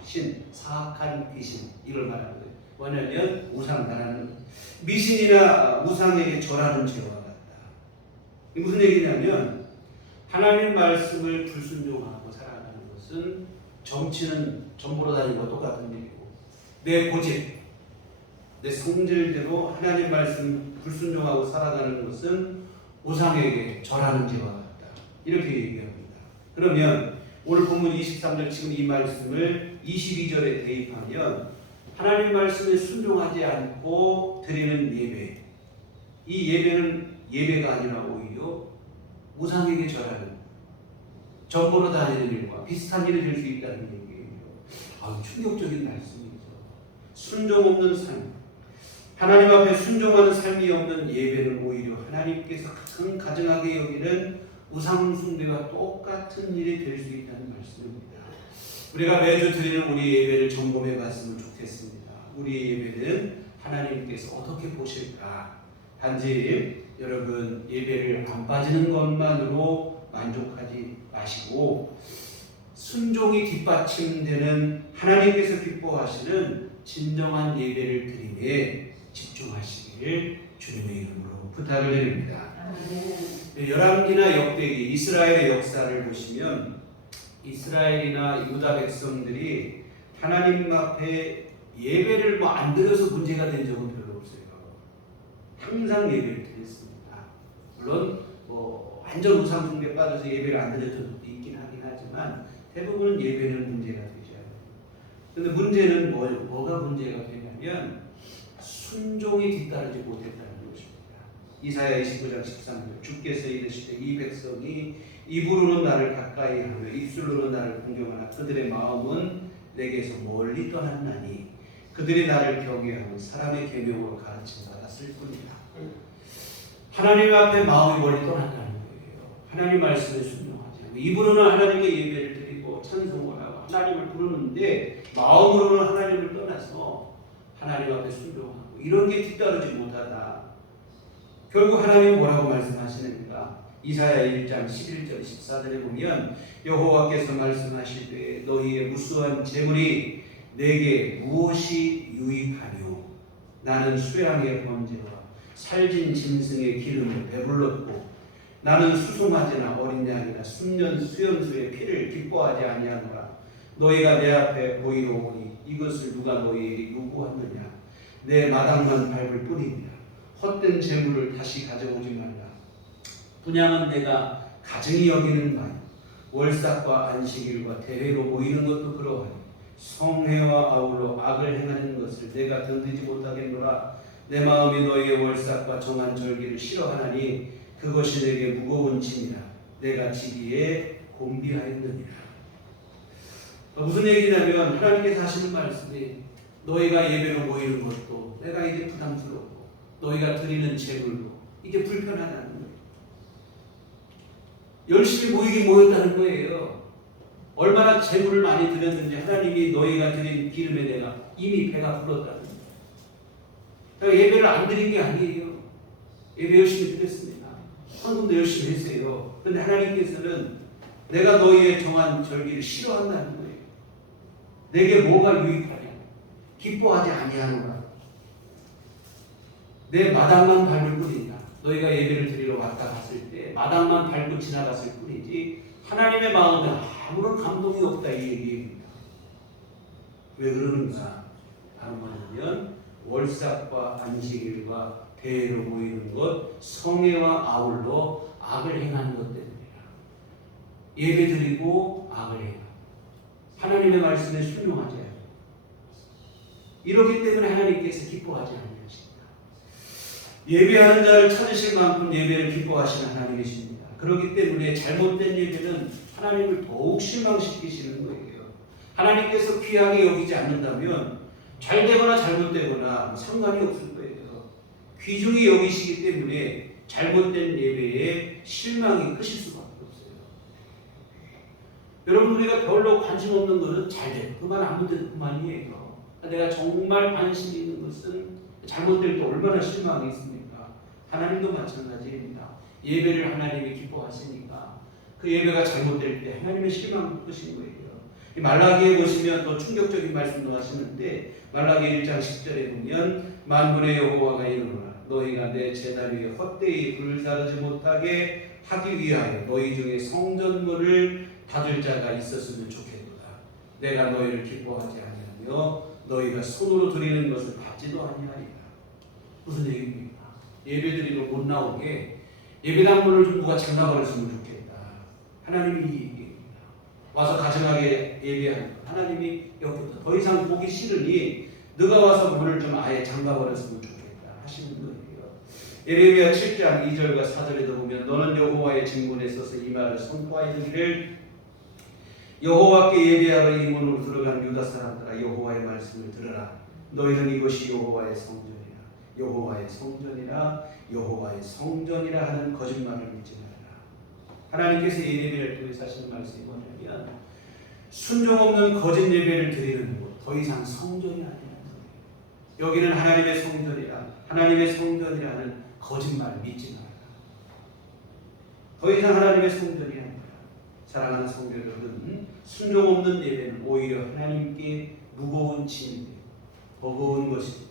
신, 사악한 귀신, 이걸 말하는 거예요. 뭐냐면 우상가라는 미신이나 우상에게 절하는 죄와 같다. 이게 무슨 얘기냐면 하나님 말씀을 불순종하고 살아가는 것은 점치는 점 보러 다니는 것과 똑같은 일이고, 내 고집, 내 성질대로 하나님 말씀 불순종하고 살아가는 것은 우상에게 절하는 죄와 같다. 이렇게 얘기합니다. 그러면 오늘 본문 23절 지금 이 말씀을 22절에 대입하면 하나님 말씀에 순종하지 않고 드리는 예배, 이 예배는 예배가 아니라 오히려 우상에게 절하는, 점 보러 다니는 일과 비슷한 일이 될 수 있다는 얘기예요. 충격적인 말씀이죠. 순종 없는 삶, 하나님 앞에 순종하는 삶이 없는 예배는 오히려 하나님께서 가장 가증하게 여기는 우상 숭배와 똑같은 일이 될 수 있다는 말씀입니다. 우리가 매주 드리는 우리 예배를 점검해 봤으면 좋겠습니다. 우리 예배는 하나님께서 어떻게 보실까? 단지 여러분 예배를 안 빠지는 것만으로 만족하지 마시고 순종이 뒷받침되는 하나님께서 기뻐하시는 진정한 예배를 드림에 집중하시길 주님의 이름으로 부탁을 드립니다. 열왕기나 역대기, 이스라엘의 역사를 보시면 이스라엘이나 유다 백성들이 하나님 앞에 예배를 안 드려서 문제가 된 적은 별로 없어요. 항상 예배를 드렸습니다. 물론 완전 우상 숭배에 빠져서 예배를 안 드렸던 적도 있긴 하긴 하지만 대부분은 예배는 문제가 되지 않아요. 그런데 문제는 뭐가 문제가 되냐면 순종이 뒤따르지 못했다는 것입니다. 이사야 29장 13절 주께서 이르시되 이 백성이 입으로는 나를 가까이 하며 입술로는 나를 공경하나 그들의 마음은 내게서 멀리 떠났나니 그들이 나를 경외하고 사람의 계명으로 가르침 받았을 뿐이다. 하나님 앞에 마음이 멀리 떠났다는 거예요. 하나님 말씀에 순종하지 않고 입으로는 하나님께 예배를 드리고 찬송을 하고 하나님을 부르는데 마음으로는 하나님을 떠나서 하나님 앞에 순종하고 이런 게 뒤따르지 못하다. 결국 하나님은 뭐라고 말씀하시는가? 이사야 1장 11절 14절에 보면 여호와께서 말씀하시되 너희의 무수한 재물이 내게 무엇이 유익하뇨? 나는 수양의 번제와 살진 짐승의 기름을 배불렀고 나는 수송아지나 어린 양이나 순년 수염수의 피를 기뻐하지 아니하노라. 너희가 내 앞에 보이러 오니 이것을 누가 너희에게 요구하느냐? 내 마당만 밟을 뿐이니라. 헛된 재물을 다시 가져오지 말라. 분양은 내가 가증히 여기는 바요. 월삭과 안식일과 대회로 모이는 것도 그러하니 성회와 아울러 악을 행하는 것을 내가 견디지 못하겠노라. 내 마음이 너희의 월삭과 정한 절기를 싫어하나니 그것이 내게 무거운 짐이라. 내가 지기에 곤비하였느니라. 무슨 얘기냐면 하나님께서 하시는 말씀이 너희가 예배로 모이는 것도 내가 이제 부담스럽고 너희가 드리는 제물도 이게 불편하다는 거예요. 열심히 모이긴 모였다는 거예요. 얼마나 제물을 많이 드렸는지 하나님이 너희가 드린 기름에 내가 이미 배가 불렀다는 거예요. 그러니까 예배를 안 드린 게 아니에요. 예배 열심히 드렸습니다. 헌금도 열심히 했어요. 그런데 하나님께서는 내가 너희의 정한 절기를 싫어한다는 거예요. 내게 뭐가 유익하냐? 기뻐하지 아니하노라. 내 마당만 밟을 뿐이다. 너희가 예배를 드리러 왔다 갔을 때 마당만 밟고 지나갔을 뿐이지 하나님의 마음에 아무런 감동이 없다 이 얘기입니다. 왜 그러는가? 바로 뭐냐면 월삭과 안식일과 대회로 모이는 것, 성회와 아울러 악을 행하는 것 때문이라. 예배 드리고 악을 해요. 하나님의 말씀에 순종하지 않아요. 이렇기 때문에 하나님께서 기뻐하지 않으십니다. 예배하는 자를 찾으실 만큼 예배를 기뻐하시는 하나님이십니다. 그렇기 때문에 잘못된 예배는 하나님을 더욱 실망시키시는 거예요. 하나님께서 귀하게 여기지 않는다면 잘되거나 잘못되거나 상관이 없을 거예요. 귀중히 여기시기 때문에 잘못된 예배에 실망이 크실 수밖에 없어요. 여러분, 우리가 별로 관심 없는 것은 잘돼 그만 아무 데도 그만이에요. 내가 정말 관심 있는 것은 잘못될 때 얼마나 실망이 있습니까? 하나님도 마찬가지입니다. 예배를 하나님이 기뻐하시니까 그 예배가 잘못될 때 하나님의 실망을 끄신 거예요. 이 말라기에 보시면 또 충격적인 말씀도 하시는데 말라기 1장 10절에 보면 만군의 여호와가 이르노라 너희가 내 제단 위에 헛되이 불을 다루지 못하게 하기 위하여 너희 중에 성전물을 닫을 자가 있었으면 좋겠도다. 내가 너희를 기뻐하지 아니하며 너희가 손으로 드리는 것을 받지도 아니하리라. 무슨 얘기입니까? 예배드리러 못 나오게 예배당문을 좀 누가 잠가버렸으면 좋겠다. 하나님이 이 얘기입니다. 와서 가정하게 예배하는 것. 하나님이 옆부터 더 이상 보기 싫으니 너가 와서 문을 좀 아예 잠가버렸으면 좋겠다 하시는 거예요. 예레미야 7장 2절과 4절에도 보면 너는 여호와의 직문에 서서 이 말을 선포하이르기를 여호와께 예배하러 이 문으로 들어간 유다 사람들아 여호와의 말씀을 들으라. 너희는 이것이 여호와의 성전이라 여호와의 성전이라 여호와의 성전이라 하는 거짓말을 믿지 말라. 하나님께서 예레미야를 통해서 하시는 말씀이 뭐냐면 순종 없는 거짓 예배를 드리는 곳 더 이상 성전이 아니라는 거예요. 여기는 하나님의 성전이라 하나님의 성전이라는 거짓말을 믿지 말라. 더 이상 하나님의 성전이 아니라 사랑하는 성도 여러분, 순종 없는 예배는 오히려 하나님께 무거운 짐인데 버거운 것이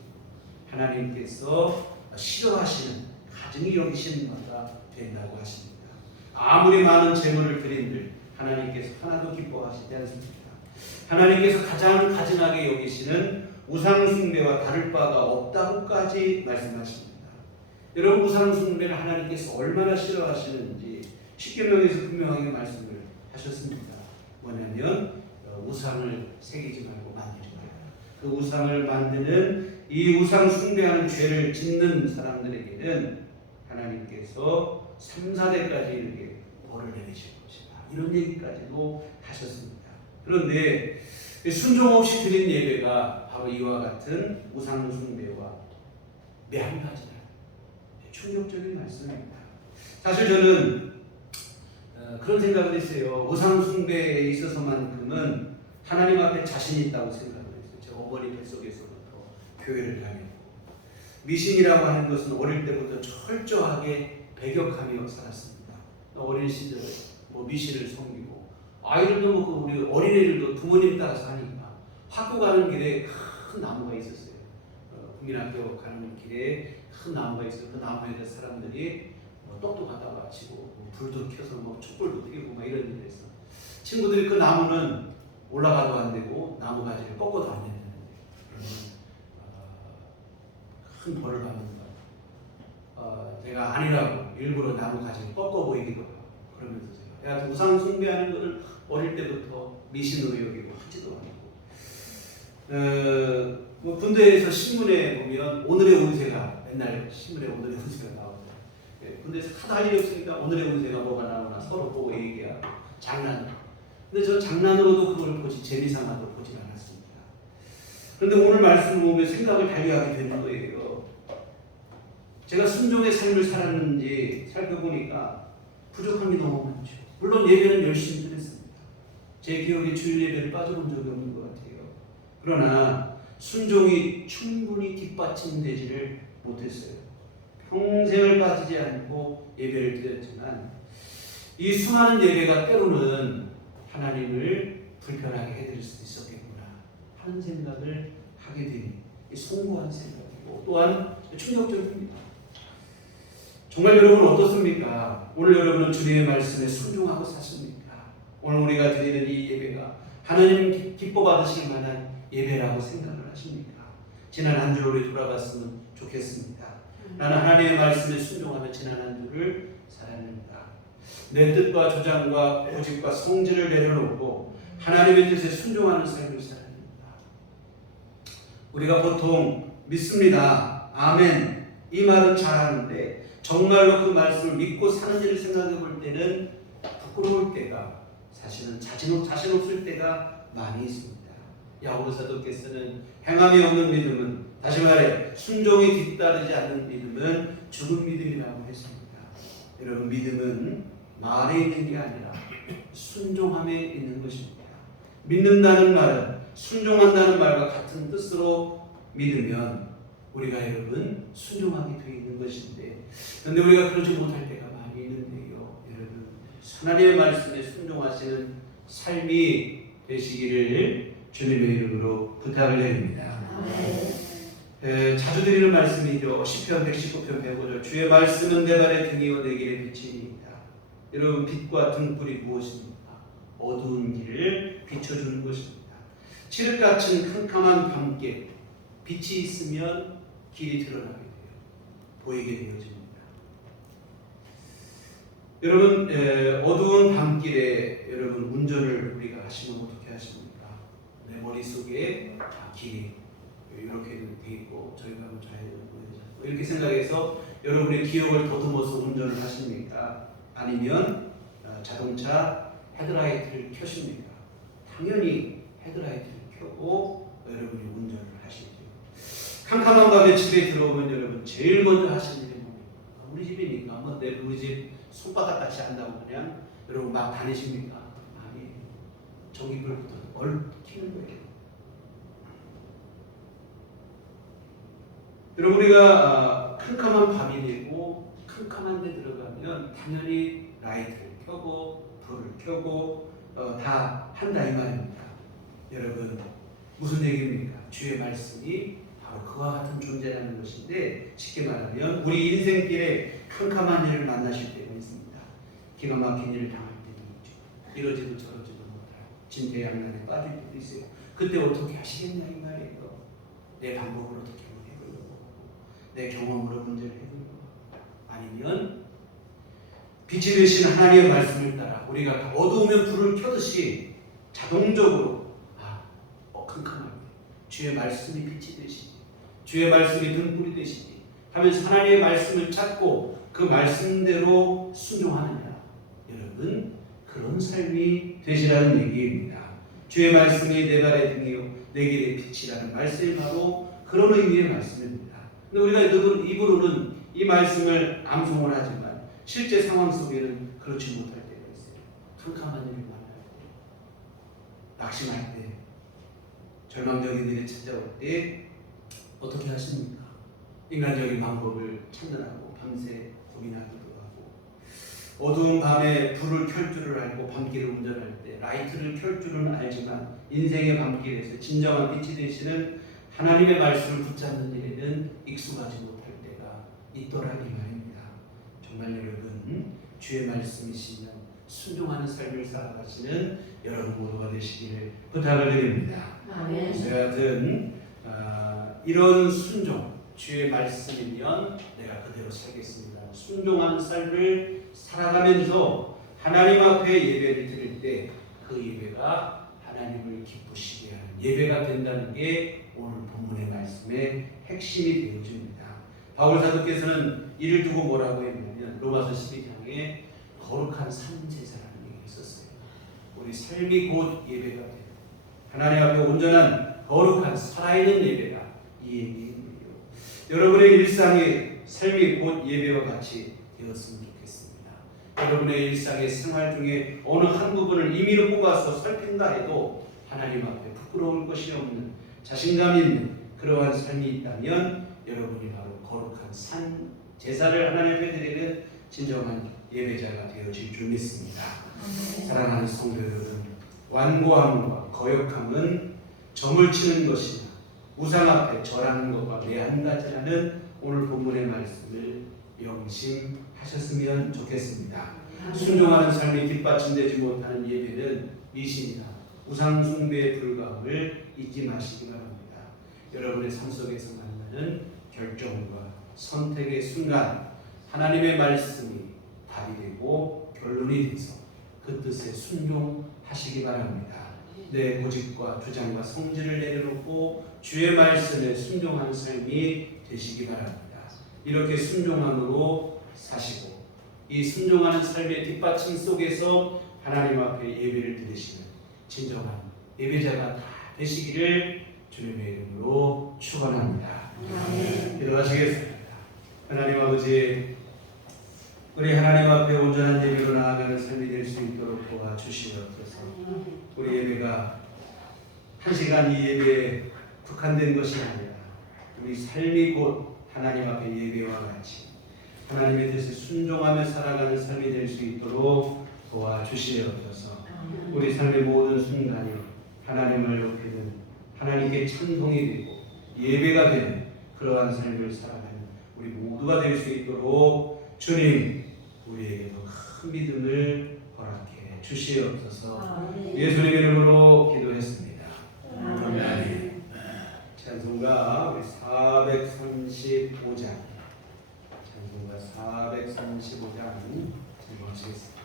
하나님께서 싫어하시는 가증히 여기시는 바가 된다고 하십니다. 아무리 많은 재물을 드린들 하나님께서 하나도 기뻐하시지 않습니다. 하나님께서 가장 가증하게 여기시는 우상 숭배와 다를 바가 없다고까지 말씀하십니다. 여러분, 우상 숭배를 하나님께서 얼마나 싫어하시는지 십계명에서 분명하게 말씀을 하셨습니다. 뭐냐면 우상을 새기지 말고 만들지 말라. 그 우상을 만드는 이 우상 숭배하는 죄를 짓는 사람들에게는 하나님께서 3, 4대까지 이렇게 벌을 내리실 것이다. 이런 얘기까지도 하셨습니다. 그런데 순종 없이 드린 예배가 바로 이와 같은 우상 숭배와 매한가지다. 충격적인 말씀입니다. 사실 저는 그런 생각을 했어요. 우상 숭배에 있어서만큼은 하나님 앞에 자신 있다고 생각을 했어요. 제 어머니 뱃속에서부터 교회를 다녔고 미신이라고 하는 것은 어릴 때부터 철저하게 배격하며 살았습니다. 어린 시절에 미신을 섬기고 아이들도 우리 어린애들도 부모님 따라서 하니까 학교 가는 길에 큰 나무가 있었어요. 국민학교 가는 길에 큰 나무가 있어요. 그 나무에다 사람들이 떡도 갖다 바치고 불도 켜서 촛불도 띄우고 이런 일을 했어. 친구들이 그 나무는 올라가도 안 되고 나무 가지를 꺾어도 안 되는데 큰 벌을 받는 거. 제가 아니라고 일부러 나무 가지를 꺾어 보이기도 하고 그러면서 제가 우상 숭배하는 것을 어릴 때부터 미신으로 여기고 하지도 않고 군대에서 신문에 보면 오늘의 운세가 맨날 신문에 오늘의 운세가 나오고 군대에서 하도 할 일이 없으니까 오늘의 운세가 뭐가 나오나 서로 보고 얘기하고 장난. 근데 저 장난으로도 그걸 보지 재미삼아도 보지 않았습니다. 그런데 오늘 말씀을 보면 생각을 달리하게 되는 거예요. 제가 순종의 삶을 살았는지 살펴보니까 부족한 게 너무 많죠. 물론 예배는 열심히 드렸습니다. 제 기억에 주일 예배를 빠져본 적이 없는 것 같아요. 그러나 순종이 충분히 뒷받침되지를 못했어요. 평생을 빠지지 않고 예배를 드렸지만 이 수많은 예배가 때로는 하나님을 불편하게 해드릴 수도 있었겠구나 하는 생각을 하게 되니 송구한 생각이고 또한 충격적입니다. 정말 여러분 어떻습니까? 오늘 여러분은 주님의 말씀에 순종하고 사십니까? 오늘 우리가 드리는 이 예배가 하나님 기뻐 받으실 만한 예배라고 생각을 하십니까? 지난 한 주를 우리 돌아봤으면 좋겠습니다. 나는 하나님의 말씀에 순종하며 지난 한 주를 살아야 됩니다. 내 뜻과 주장과 고집과 성질을 내려놓고 하나님의 뜻에 순종하는 삶을 살아야 됩니다. 우리가 보통 믿습니다. 아멘. 이 말은 잘하는데 정말로 그 말씀을 믿고 사는지를 생각해 볼 때는 부끄러울 때가 사실은 자신 없을 때가 많이 있습니다. 야고보 사도께서는 행함이 없는 믿음은, 다시 말해 순종이 뒤따르지 않는 믿음은 죽은 믿음이라고 했습니다. 여러분, 믿음은 말에 있는 게 아니라 순종함에 있는 것입니다. 믿는다는 말은 순종한다는 말과 같은 뜻으로 믿으면 우리가 여러분 순종하게 되어 있는 것인데, 그런데 우리가 그러지 못할 때가 많이 있는데요. 여러분, 하나님의 말씀에 순종하시는 삶이 되시기를 주님의 이름으로 부탁을 드립니다. 자주 드리는 말씀이죠. 시편 119편 105절, 주의 말씀은 내 발의 등이요 내 길의 빛이니이다. 여러분, 빛과 등불이 무엇입니까? 어두운 길을 비춰주는 것입니다. 칠흑같은 캄캄한 밤길, 빛이 있으면 길이 드러나게 돼요. 보이게 되어집니다. 여러분, 어두운 밤길에 여러분 운전을 우리가 하시면 어떻게 하십니까? 내 머릿속에 길이 이렇게 돼 있고 저희가 좌회전을 보여주고 이렇게 생각해서 여러분의 기억을 더듬어서 운전을 하십니까? 아니면 자동차 헤드라이트를 켜십니까? 당연히 헤드라이트를 켜고 여러분이 운전을 하시죠. 캄캄한 밤에 집에 들어오면 여러분 제일 먼저 하시는 일이 뭡니까? 우리 집이니까 뭐 우리 집 손바닥 같이 한다고 그냥 여러분 막 다니십니까? 아니에요. 전기불부터 켜는 거예요. 여러분, 우리가 캄캄한 밤이 되고 캄캄한 데 들어가면 당연히 라이트를 켜고 불을 켜고 다 한다 이 말입니다. 여러분, 무슨 얘기입니까? 주의 말씀이 바로 그와 같은 존재라는 것인데, 쉽게 말하면 우리 인생길에 캄캄한 일을 만나실 때가 있습니다. 기가 막힌 일을 당할 때도 있죠. 이러지도 저러지도 못하고 진퇴양난에 빠질 때도 있어요. 그때 어떻게 하시겠냐 이 말이에요. 내 방법으로 어떻게 내 경험으로 문제를 해결하고, 아니면 빛이 되신 하나님의 말씀을 따라 우리가 어두우면 불을 켜듯이 자동적으로 캄캄하게 주의 말씀이 빛이 되시지, 주의 말씀이 등불이 되시지 하면서 하나님의 말씀을 찾고 그 말씀대로 순종하느냐, 여러분 그런 삶이 되시라는 얘기입니다. 주의 말씀이 내 발의 등이요 내 길의 빛이라는 말씀이 바로 그런 의미의 말씀입니다. 근데 우리가 입으로는 이 말씀을 암송을 하지만 실제 상황 속에는 그렇지 못할 때가 있어요. 캄캄한 일을 만날 때, 낙심할 때, 절망적인 일이 찾아올 때 어떻게 하십니까? 인간적인 방법을 찾느라고 밤새 고민하기도 하고, 어두운 밤에 불을 켤 줄을 알고 밤길을 운전할 때 라이트를 켤 줄은 알지만 인생의 밤길에서 진정한 빛이 되시는 하나님의 말씀을 붙잡는 일에는 익숙하지 못할 때가 있더라니 말입니다. 정말 여러분, 주의 말씀이시면 순종하는 삶을 살아가시는 여러분 모두가 되시기를 부탁을 드립니다. 아멘. 여하튼 이런 순종, 주의 말씀이면 내가 그대로 살겠습니다. 순종하는 삶을 살아가면서 하나님 앞에 예배를 드릴 때 그 예배가 하나님을 기쁘시게 하는 예배가 된다는 게 오늘 본문의 말씀의 핵심이 되어집니다. 바울 사도께서는 이를 두고 뭐라고 했냐면 로마서 12장에 거룩한 산제사라는 얘기를 썼어요. 우리 삶이 곧 예배가 돼요. 하나님 앞에 온전한 거룩한 살아있는 예배가 이 얘기입니다. 여러분의 일상의 삶이 곧 예배와 같이 되었으면 좋겠습니다. 여러분의 일상의 생활 중에 어느 한 부분을 임의로 뽑아서 살핀다 해도 하나님 앞에 부끄러울 것이 없는 자신감 있는 그러한 삶이 있다면 여러분이 바로 거룩한 산 제사를 하나님 앞에 드리는 진정한 예배자가 되어질 줄 믿습니다. 사랑하는 성도 여러분, 완고함과 거역함은 점을 치는 것이나 우상 앞에 절하는 것과 매한 가지라는 오늘 본문의 말씀을 명심하셨으면 좋겠습니다. 순종하는 삶이 뒷받침되지 못하는 예배는 미신이나 우상 숭배에 불과함을 잊지 마시기 바랍니다. 여러분의 삶 속에서 만나는 결정과 선택의 순간 하나님의 말씀이 답이 되고 결론이 돼서 그 뜻에 순종하시기 바랍니다. 내 고집과 주장과 성질을 내려놓고 주의 말씀에 순종하는 삶이 되시기 바랍니다. 이렇게 순종함으로 사시고 이 순종하는 삶의 뒷받침 속에서 하나님 앞에 예배를 드리시는 진정한 예배자가 다 되시기를 주님의 이름으로 축원합니다. 기도하시겠습니다. 하나님 아버지, 우리 하나님 앞에 온전한 예배로 나아가는 삶이 될 수 있도록 도와주시옵소서. 우리 예배가 한 시간 이 예배에 국한된 것이 아니라 우리 삶이 곧 하나님 앞에 예배와 같이 하나님의 뜻에 순종하며 살아가는 삶이 될 수 있도록 도와주시옵소서. 우리 삶의 모든 순간이 하나님을 높이는 하나님께 찬송이 되고 예배가 되는 그러한 삶을 살아가는 우리 모두가 될 수 있도록 주님 우리에게 더 큰 믿음을 허락해 주시옵소서. 예수님의 이름으로 기도했습니다. 아멘. 찬송가 우리 435장 찬송가 435장 읽어주시겠습니다.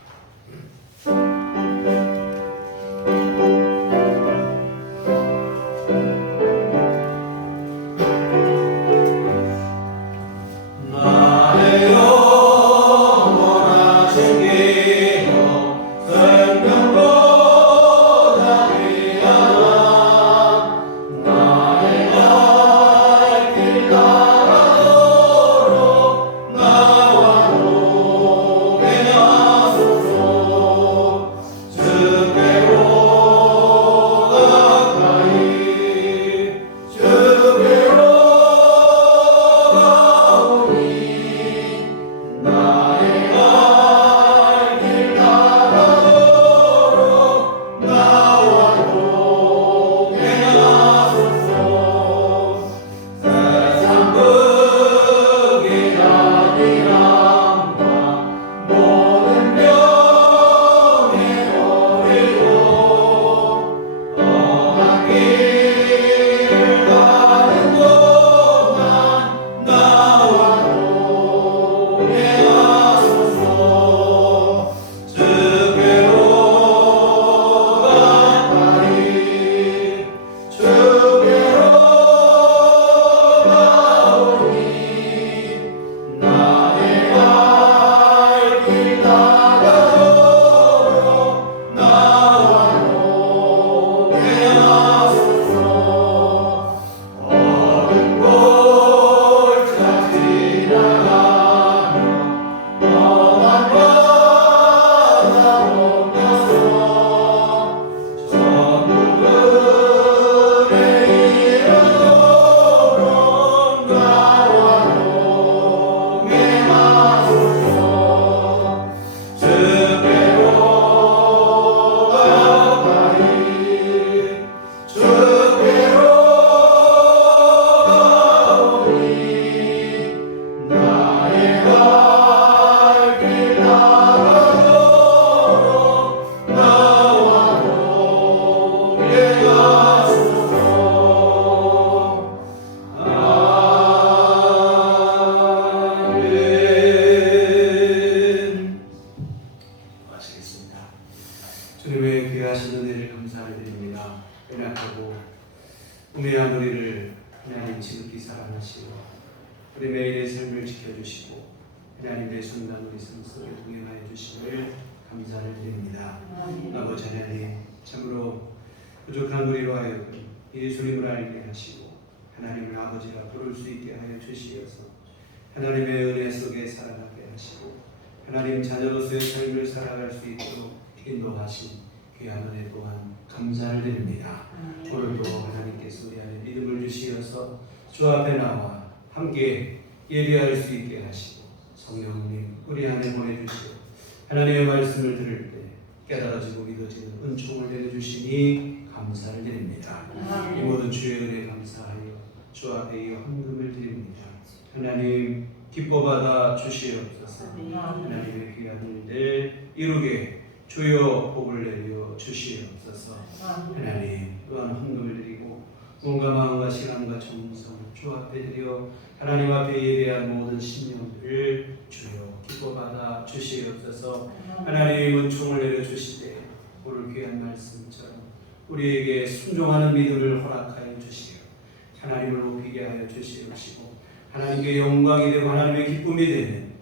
주님의 귀하신 은혜를 감사를 드립니다. 연약하고 우매한 우리를 하나님 지극히 사랑하시고 우리 매일의 삶을 지켜주시고 하나님의 순간 우리 삶 속에 동행하여 주심을 감사를 드립니다. 아버지 하나님, 참으로 부족한 우리로 하여금 예수님을 알게 하시고 하나님을 아버지라 부를 수 있게 하여 주시어서 하나님의 은혜 속에 살아가게 하시고 하나님 자녀로서의 삶을 살아갈 수 있도록 인도하신 귀한 은혜 또한 감사를 드립니다. 오늘도 하나님께서 우리 안에 믿음을 주시어서 주 앞에 나와 함께 예배할 수 있게 하시고 성령님 우리 안에 보내주시고 하나님의 말씀을 들을 때 깨달아지고 믿어지는 은총을 내려주시니 감사를 드립니다. 이 모든 주의 은혜 감사하여 주 앞에 이 헌금을 드립니다. 하나님 기뻐 받아 주시옵소서. 하나님의 귀한 일들 이루게 주여 복을 내려 주시옵소서. 하나님 또한 헌금을 드리고 몸과 마음과 시간과 정성을 주 앞에 드려 하나님 앞에 예배한 모든 신령들을 주여 축복받아 주시옵소서. 하나님 은총을 내려 주시되 오늘 귀한 말씀처럼 우리에게 순종하는 믿음을 허락하여 주시오. 하나님을 높이게 하여 주시옵시고 하나님께 영광이 되고 하나님의 기쁨이 되는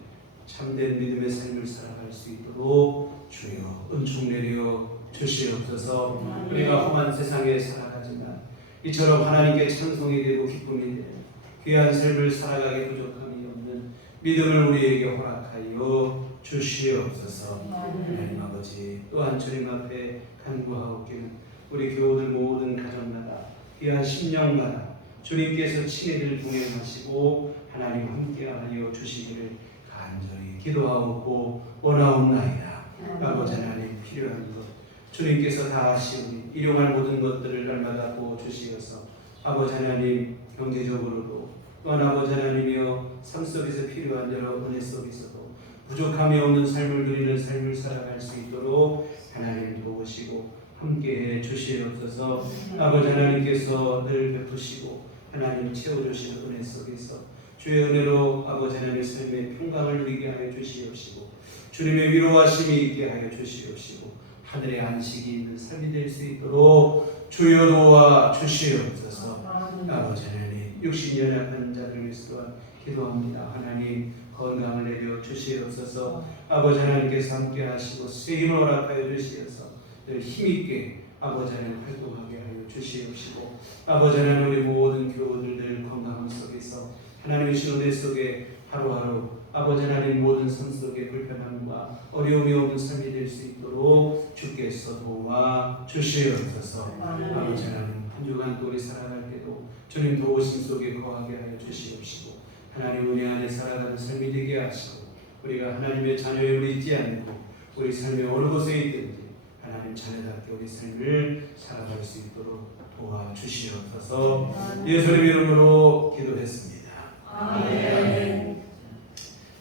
참된 믿음의 삶을 살아갈 수 있도록 주여 은총 내려 주시옵소서. 우리가 험한 세상에 살아가지만 이처럼 하나님께 찬송이 되고 기쁨이 되는 귀한 삶을 살아가기 부족함이 없는 믿음을 우리에게 허락하여 주시옵소서. 하나님 아버지 또한 주님 앞에 간구하옵기는 우리 교우들 모든 가정마다 귀한 심령마다 주님께서 친히들 동행하시고 하나님 함께하여 주시기를 간절히 기도하옵고 원하옵나이다. 아버지 하나님 필요한 것 주님께서 다 하시오니 일용할 모든 것들을 날마다 보호 주시어서 아버지 하나님 경제적으로도 또한 아버지 하나님이여 삶 속에서 필요한 여러 은혜 속에서도 부족함이 없는 삶을 누리는 삶을 살아갈 수 있도록 하나님 도우시고 함께해 주시옵소서. 아버지 하나님께서 늘 베푸시고 하나님 채워주시는 은혜 속에서 주의 은혜로 아버지 하나님의 삶의 평강을 누리게 하여 주시옵시고 주님의 위로하심이 있게 하여 주시옵시고 하늘의 안식이 있는 삶이 될 수 있도록 주여 도와 주시옵소서. 아버지 하나님 육신 연약한 자들 위해서 또한 기도합니다. 하나님 건강을 내려 주시옵소서. 아버지 하나님께서 함께 하시고 쓰임을 허락하여 주시어서 늘 힘있게 아버지 하나님 활동하게 하여 주시옵시고 아버지 하나님 우리 모든 교우들 늘 건강함 속에서 하나님의 신은혜 속에 하루하루 아버지 하나님 모든 삶 속에 불편함과 어려움이 없는 삶이 될 수 있도록 주께서 도와 주시옵소서. 아버지 하나님 한 주간 또 우리 살아갈 때도 주님 도우심 속에 거하게 하여 주시옵시고 하나님 은혜 안에 살아가는 삶이 되게 하시고 우리가 하나님의 자녀임을 잊지 않고 우리 삶의 어느 곳에 있든지 하나님 자녀답게 우리 삶을 살아갈 수 있도록 도와주시옵소서. 예수님 이름으로 기도했습니다. 아멘.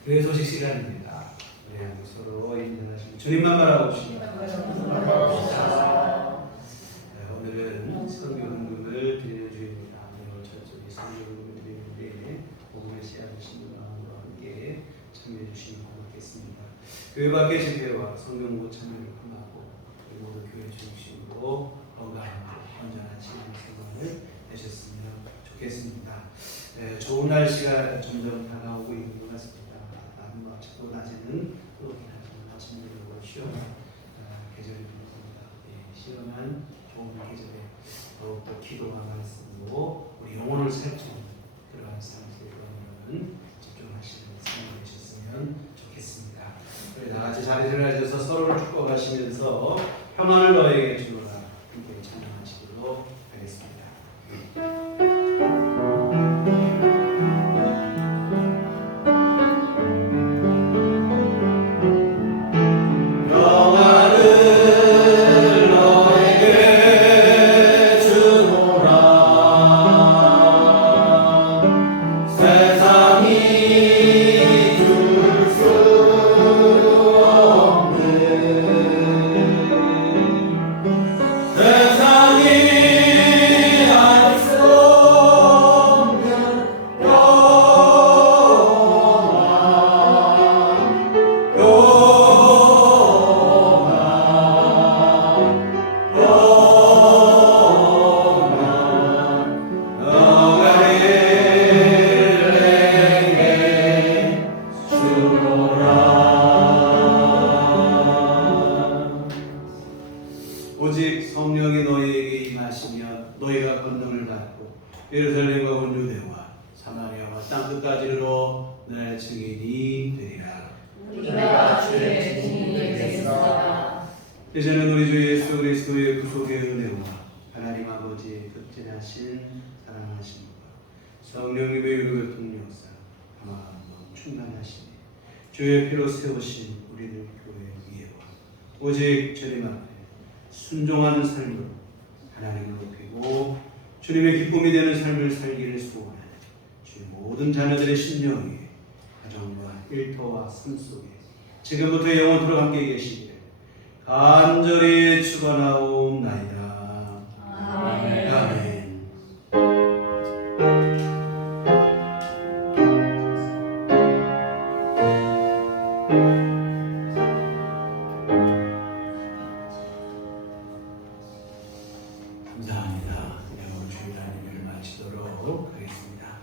교회 소식 시간입니다. 우리 한번 서로 인사하시고 주님만 바라봅시다. 오늘은 성교 헌금을 드리는 주입니다. 저쪽에 성교 헌금을 드리는데 복음의 씨앗을 심는 마음으로 함께 참여해 주시면 고맙겠습니다. 교회 밖의 집회와 성경고 참여를 포함하고 모두 교회 중심으로 건강하고 건전한 신앙 생활을 되셨으면 좋겠습니다. 좋은 날씨가 점점 다가오고 있는 것 같습니다. 차도 낮에는 그렇긴 하지만 아침에 들어오고 시원한 계절이 되겠습니다. 시원한 좋은 계절에 더욱더 기도와 말씀으로 우리 영혼을 살피는 그러한 삶을 여러분 집중하시는 삶이 되셨으면 좋겠습니다. 우리 다 같이 자리를 앉아서 서로를 축복하시면서 평안을 너에게 주노라 함께 찬양하시도록 하겠습니다. 오직 성령이 너희에게 임하시면 너희가 권능을 받고 예루살렘과 온 유대와 사마리아와 땅 끝까지 이르러 내 증인이 되리라. 우리가 주의 증인이 되겠습니다. 이제는 우리 주 예수 그리스도의 구속의 은혜와 하나님 아버지의 극진하신 사랑하심과 성령님의 위로의 통역사 아마 충만하시니 주의 피로 세우신 우리들 교회 위에와 오직 주님 앞에 순종하는 삶으로 하나님을 높이고 주님의 기쁨이 되는 삶을 살기를 소원하는 주의 모든 자녀들의 심령 위에 가정과 일터와 삶 속에 지금부터 영원토록 함께 계시기를 간절히 축원하옵나이다. 아멘. 아멘. 감사합니다. 네, 오늘 주일 안의를 마치도록 하겠습니다.